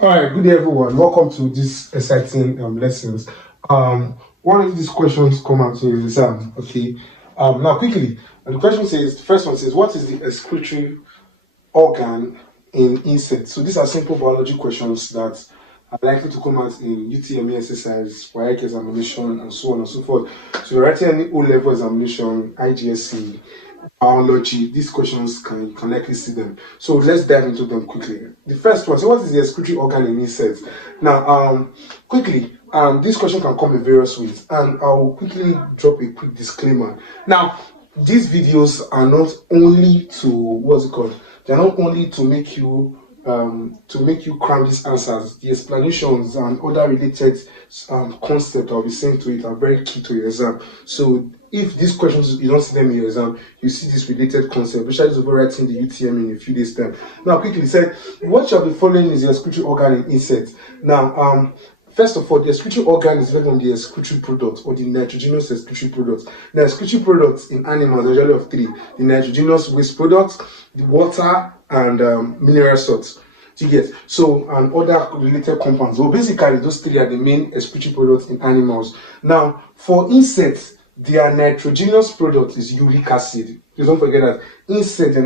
All right, good day, everyone. Welcome to this exciting lessons. One of these questions come out in exam. Okay. Now quickly, and the first one says, what is the excretory organ in insects? So these are simple biology questions that are likely to come out in UTME exercise, WAEC examination, and so on and so forth. So if you're writing any O-level examination, IGSC, biology, these questions can likely see them. So let's dive into them quickly. The first one, so what is the excretory organ in insects? Now, quickly, this question can come in various ways, and I'll quickly drop a quick disclaimer. Now, these videos are not only to they're not only to make you cram these answers. The explanations and other related concepts I'll be saying to it are very key to your exam. So if these questions you don't see them in your exam, you see this related concept, which is overwriting the UTM in a few days' time. Now, quickly say what you'll be following is the excretory organ in insects. Now, first of all, the excretory organ is derived from the excretory product or the nitrogenous excretory product. Now, excretory products in animals are usually of three: the nitrogenous waste products, the water, and mineral salts. Do you get? So, and other related compounds. Well, basically, those three are the main excretory products in animals. Now, for insects, their nitrogenous product is uric acid. Please don't forget that insects, their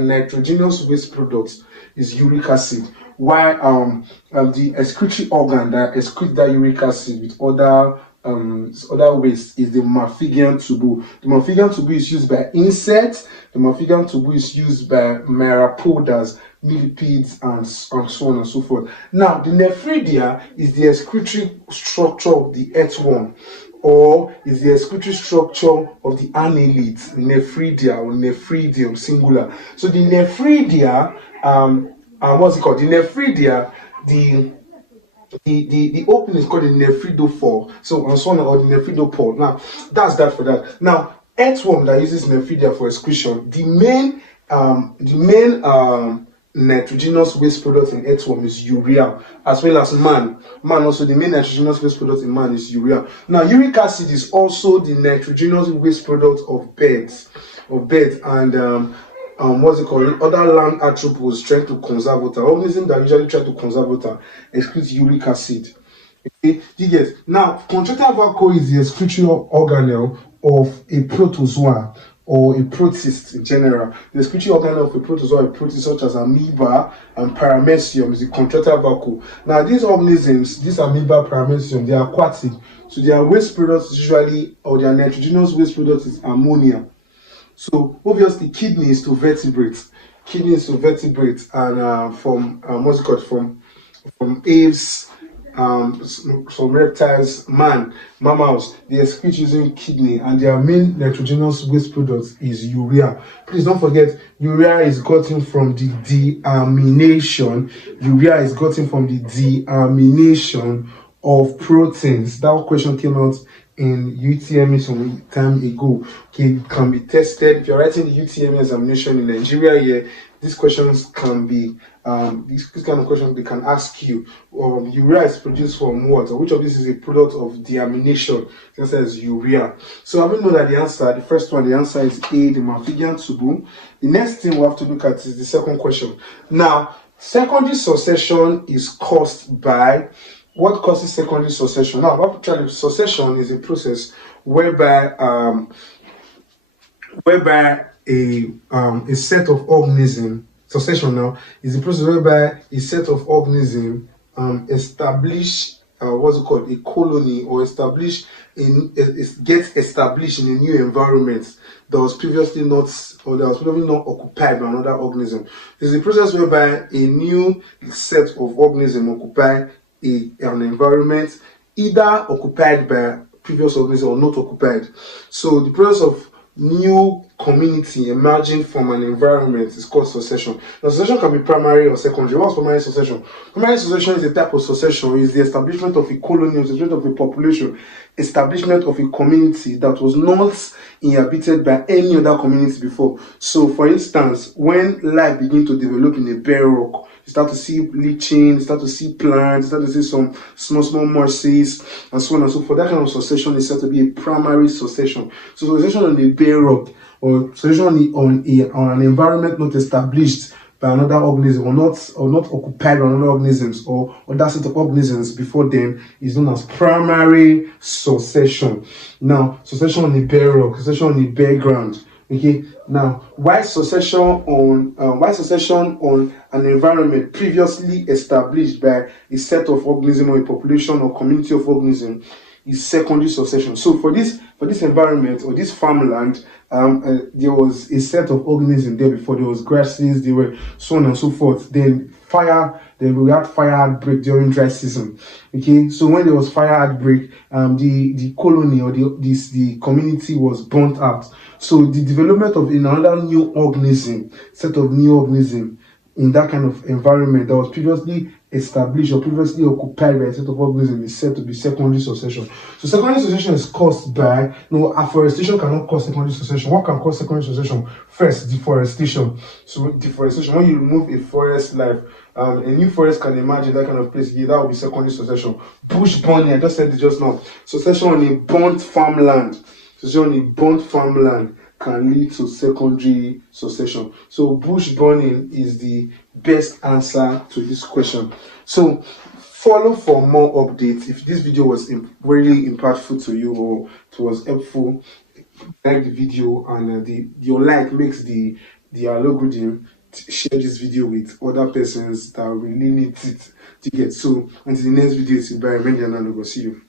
nitrogenous waste product is uric acid. While the excretory organ that excretes that uric acid with other waste is the Malpighian tubule. The Malpighian tubule is used by insects. The Malpighian tubule is used by myriapodas, millipedes, and so on and so forth. Now, the nephridia is the excretory structure of the earthworm, or is the excretory structure of the annelids, nephridia or nephridium singular. So the nephridia, what's it called? The nephridia, the opening is called the nephridophore. So and so on, or the nephridopore. Now that's that for that. Now, earthworm that uses nephridia for excretion, the main nitrogenous waste product in earthworm is urea, as well as man. Man also, the main nitrogenous waste product in man is urea. Now, uric acid is also the nitrogenous waste product of birds, and what's it called? Other land arthropods trying to conserve water. Organisms that usually try to conserve water excrete uric acid. Okay, you get? Now, contractile vacuole is the excretory organelle of a protozoa or a protist in general. The excretory organelle of a protozoa or a protist, such as amoeba and paramecium, is the contractile vacuole. Now, these organisms, these amoeba, paramecium, they are aquatic, so their waste products usually, or their nitrogenous waste product is ammonia. So obviously, kidneys to vertebrates, and from aves, some reptiles, mammals, they excrete using kidney, and their main nitrogenous waste product is urea. Please don't forget, urea is gotten from the deamination. Urea is gotten from the deamination of proteins. That question came out in UTME some time ago. Okay, it can be tested. If you're writing the UTME examination in Nigeria here, these questions can be these kind of questions they can ask you. Urea is produced from what? Or which of these is a product of deamination? The answer is urea. So I will know that the first one, the answer is A, the Malpighian tubule. The next thing we have to look at is the second question. Now, secondary succession is caused by what causes secondary succession? Now, actually, succession is a process whereby a set of organisms. Succession now is a process whereby a set of organisms establish a colony, or gets established in a new environment that was previously not occupied by another organism. It's a process whereby a new set of organisms occupy an environment either occupied by previous organism or not occupied. So the process of new community emerging from an environment is called succession. Now, succession can be primary or secondary. What's primary succession? Primary succession is a type of succession. It's the establishment of a colony, establishment of a population, establishment of a community that was not inhabited by any other community before. So, for instance, when life begins to develop in a bare rock, you start to see leaching, you start to see plants, you start to see some small mosses, and so on and so forth. That kind of succession is said to be a primary succession. So succession on a bare rock, or succession on an environment not established by another organism, or not occupied by another organisms or other set of organisms before them, is known as primary succession. Now, succession on the bare rock, succession on the bare ground. Okay. Now, why succession on an environment previously established by a set of organism or a population or community of organism is secondary succession. So for this environment or this farmland, there was a set of organisms there before. There was grasses, there were so on and so forth. Then we had fire outbreak during dry season. Okay, so when there was fire outbreak, the colony or the community was burnt out. So the development of another new organism, set of new organism in that kind of environment that was previously established or previously occupied by a set of organisms is said to be secondary succession. So secondary succession is caused by, afforestation cannot cause secondary succession. What can cause secondary succession? First, deforestation. So deforestation, when you remove a forest life, a new forest can emerge in that kind of place. Yeah, that will be secondary succession. Bush burning, I just said it just now. Succession on a burnt farmland. Succession on a burnt farmland can lead to secondary succession. So bush burning is the best answer to this question. So follow for more updates. If this video was really impactful to you or it was helpful, like the video, and your like makes the algorithm share this video with other persons that really need it to get. So until the next video, it's bye. Remember, see you.